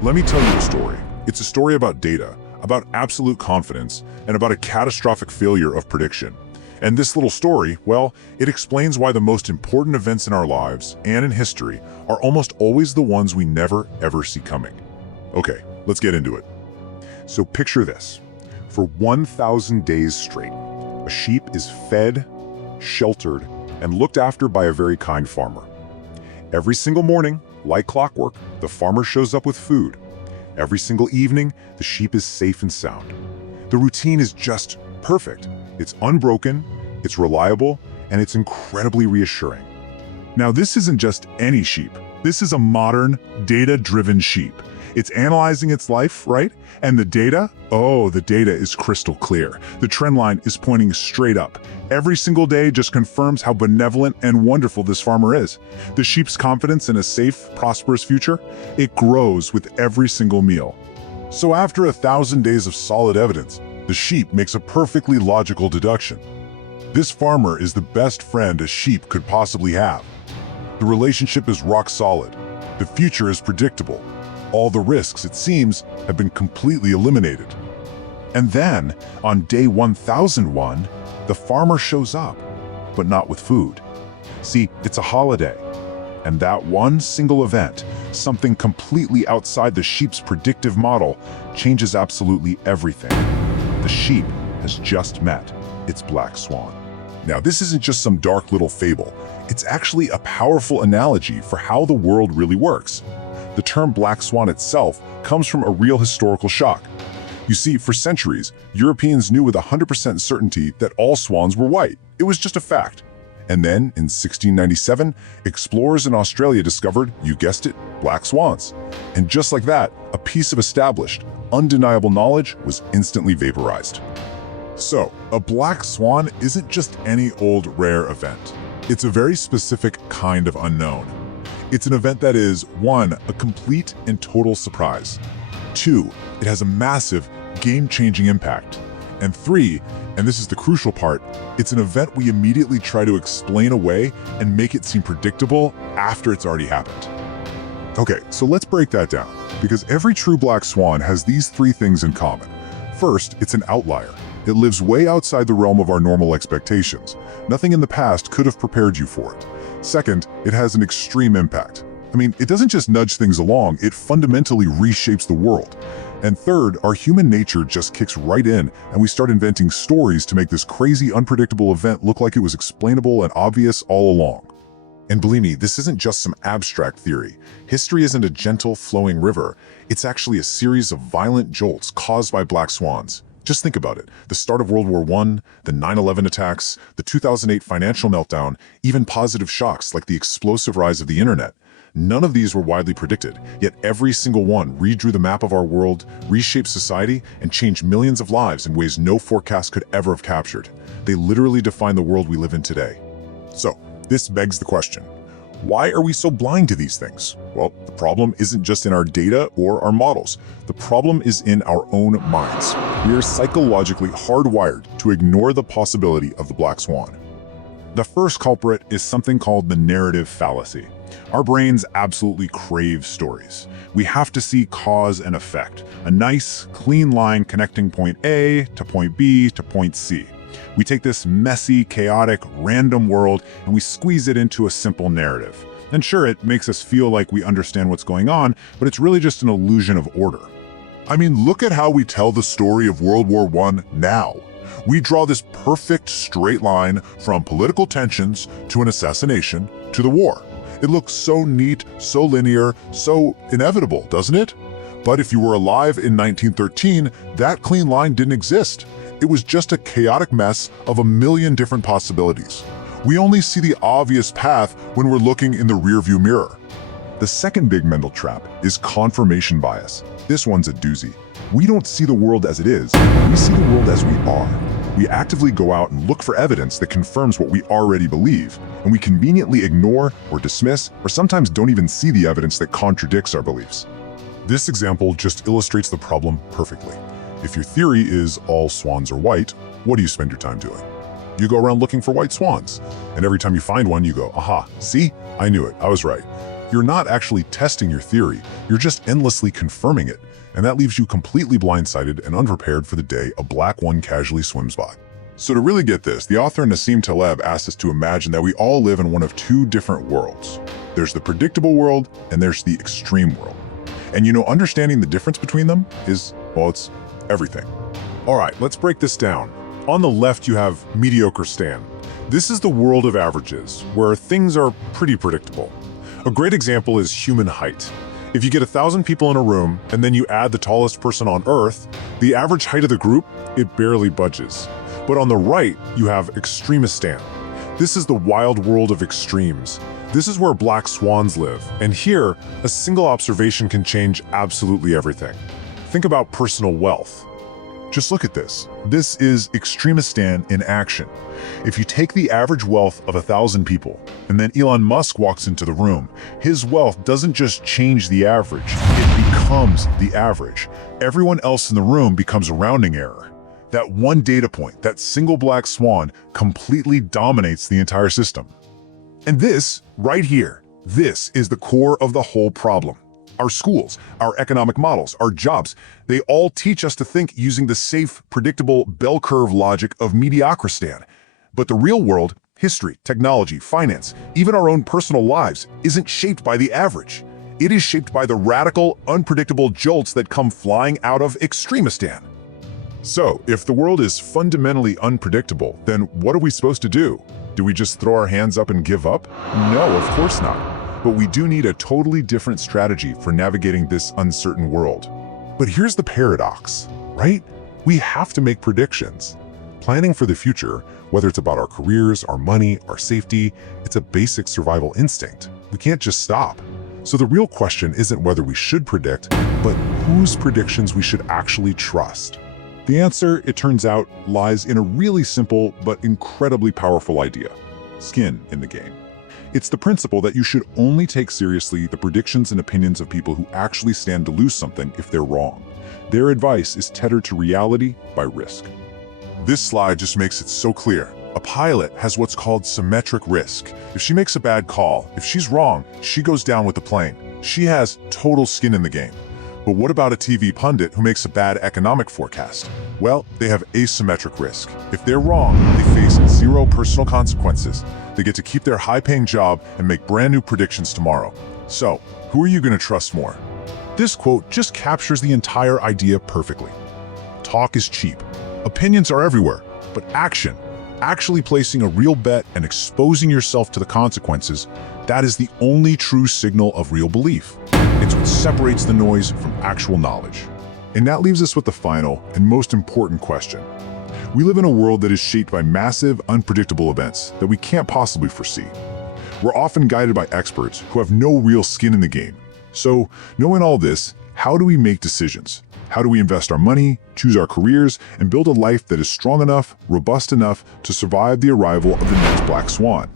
Let me tell you a story. It's a story about data, about absolute confidence, and about a catastrophic failure of prediction. And this little story, well, it explains why the most important events in our lives and in history are almost always the ones we never ever see coming. Okay, let's get into it. So picture this. For 1,000 days straight, a sheep is fed, sheltered, and looked after by a very kind farmer. Every single morning, like clockwork, the farmer shows up with food. Every single evening, the sheep is safe and sound. The routine is just perfect. It's unbroken, it's reliable, and it's incredibly reassuring. Now, this isn't just any sheep. This is a modern, data-driven sheep. It's analyzing its life, right? And the data? Oh, the data is crystal clear. The trend line is pointing straight up. Every single day just confirms how benevolent and wonderful this farmer is. The sheep's confidence in a safe, prosperous future, it grows with every single meal. So after 1,000 days of solid evidence, the sheep makes a perfectly logical deduction. This farmer is the best friend a sheep could possibly have. The relationship is rock solid. The future is predictable. All the risks, it seems, have been completely eliminated. And then, on day 1001, the farmer shows up, but not with food. See, it's a holiday. And that one single event, something completely outside the sheep's predictive model, changes absolutely everything. The sheep has just met its black swan. Now, this isn't just some dark little fable. It's actually a powerful analogy for how the world really works. The term black swan itself comes from a real historical shock. You see, for centuries, Europeans knew with 100% certainty that all swans were white. It was just a fact. And then, in 1697, explorers in Australia discovered, you guessed it, black swans. And just like that, a piece of established, undeniable knowledge was instantly vaporized. So, a black swan isn't just any old rare event. It's a very specific kind of unknown. It's an event that is, 1, a complete and total surprise. 2, it has a massive, game-changing impact. And 3, and this is the crucial part, it's an event we immediately try to explain away and make it seem predictable after it's already happened. Okay, so let's break that down, because every true black swan has these 3 things in common. First, it's an outlier. It lives way outside the realm of our normal expectations. Nothing in the past could have prepared you for it. Second, it has an extreme impact. I mean, it doesn't just nudge things along, it fundamentally reshapes the world. And third, our human nature just kicks right in, and we start inventing stories to make this crazy, unpredictable event look like it was explainable and obvious all along. And believe me, this isn't just some abstract theory. History isn't a gentle, flowing river. It's actually a series of violent jolts caused by black swans. Just think about it. The start of World War I, the 9/11 attacks, the 2008 financial meltdown, even positive shocks like the explosive rise of the internet. None of these were widely predicted, yet every single one redrew the map of our world, reshaped society, and changed millions of lives in ways no forecast could ever have captured. They literally define the world we live in today. So, this begs the question. Why are we so blind to these things? Well, the problem isn't just in our data or our models. The problem is in our own minds. We are psychologically hardwired to ignore the possibility of the black swan. The first culprit is something called the narrative fallacy. Our brains absolutely crave stories. We have to see cause and effect, a nice, clean line connecting point A to point B to point C. We take this messy, chaotic, random world and we squeeze it into a simple narrative. And sure, it makes us feel like we understand what's going on, but it's really just an illusion of order. I mean, look at how we tell the story of World War I now. We draw this perfect straight line from political tensions to an assassination to the war. It looks so neat, so linear, so inevitable, doesn't it? But if you were alive in 1913, that clean line didn't exist. It was just a chaotic mess of a million different possibilities. We only see the obvious path when we're looking in the rearview mirror. The second big mental trap is confirmation bias. This one's a doozy. We don't see the world as it is, we see the world as we are. We actively go out and look for evidence that confirms what we already believe, and we conveniently ignore or dismiss, or sometimes don't even see the evidence that contradicts our beliefs. This example just illustrates the problem perfectly. If your theory is all swans are white, what do you spend your time doing? You go around looking for white swans, and every time you find one, you go, aha, see? I knew it, I was right. You're not actually testing your theory, You're just endlessly confirming it, and that leaves you completely blindsided and unprepared for the day a black swan casually swims by. So to really get this, the author Nassim Taleb asks us to imagine that we all live in one of two different worlds. There's the predictable world, and there's the extreme world. And understanding the difference between them is, well, it's everything. All right, let's break this down. On the left, you have mediocre Stan. This is the world of averages, where things are pretty predictable. A great example is human height. If you get 1,000 people in a room, and then you add the tallest person on Earth, the average height of the group, it barely budges. But on the right, you have Extremistan. This is the wild world of extremes. This is where black swans live, and here, a single observation can change absolutely everything. Think about personal wealth. Just look at this. This is Extremistan in action. If you take the average wealth of 1,000 people, and then Elon Musk walks into the room, his wealth doesn't just change the average, it becomes the average. Everyone else in the room becomes a rounding error. That one data point, that single black swan, completely dominates the entire system. And this, right here, this is the core of the whole problem. Our schools, our economic models, our jobs, they all teach us to think using the safe, predictable bell curve logic of Mediocristan. But the real world, history, technology, finance, even our own personal lives, isn't shaped by the average. It is shaped by the radical, unpredictable jolts that come flying out of Extremistan. So, if the world is fundamentally unpredictable, then what are we supposed to do? Do we just throw our hands up and give up? No, of course not. But we do need a totally different strategy for navigating this uncertain world. But here's the paradox, right? We have to make predictions. Planning for the future, whether it's about our careers, our money, our safety, it's a basic survival instinct. We can't just stop. So the real question isn't whether we should predict, but whose predictions we should actually trust. The answer, it turns out, lies in a really simple but incredibly powerful idea: skin in the game. It's the principle that you should only take seriously the predictions and opinions of people who actually stand to lose something if they're wrong. Their advice is tethered to reality by risk. This slide just makes it so clear. A pilot has what's called symmetric risk. If she makes a bad call, if she's wrong, she goes down with the plane. She has total skin in the game. But what about a TV pundit who makes a bad economic forecast? Well, they have asymmetric risk. If they're wrong, they face zero personal consequences. They get to keep their high-paying job and make brand new predictions tomorrow. So, who are you going to trust more? This quote just captures the entire idea perfectly. Talk is cheap. Opinions are everywhere. But action, actually placing a real bet and exposing yourself to the consequences, that is the only true signal of real belief. It's what separates the noise from actual knowledge. And that leaves us with the final and most important question. We live in a world that is shaped by massive, unpredictable events that we can't possibly foresee. We're often guided by experts who have no real skin in the game. So, knowing all this, how do we make decisions? How do we invest our money, choose our careers, and build a life that is strong enough, robust enough to survive the arrival of the next black swan?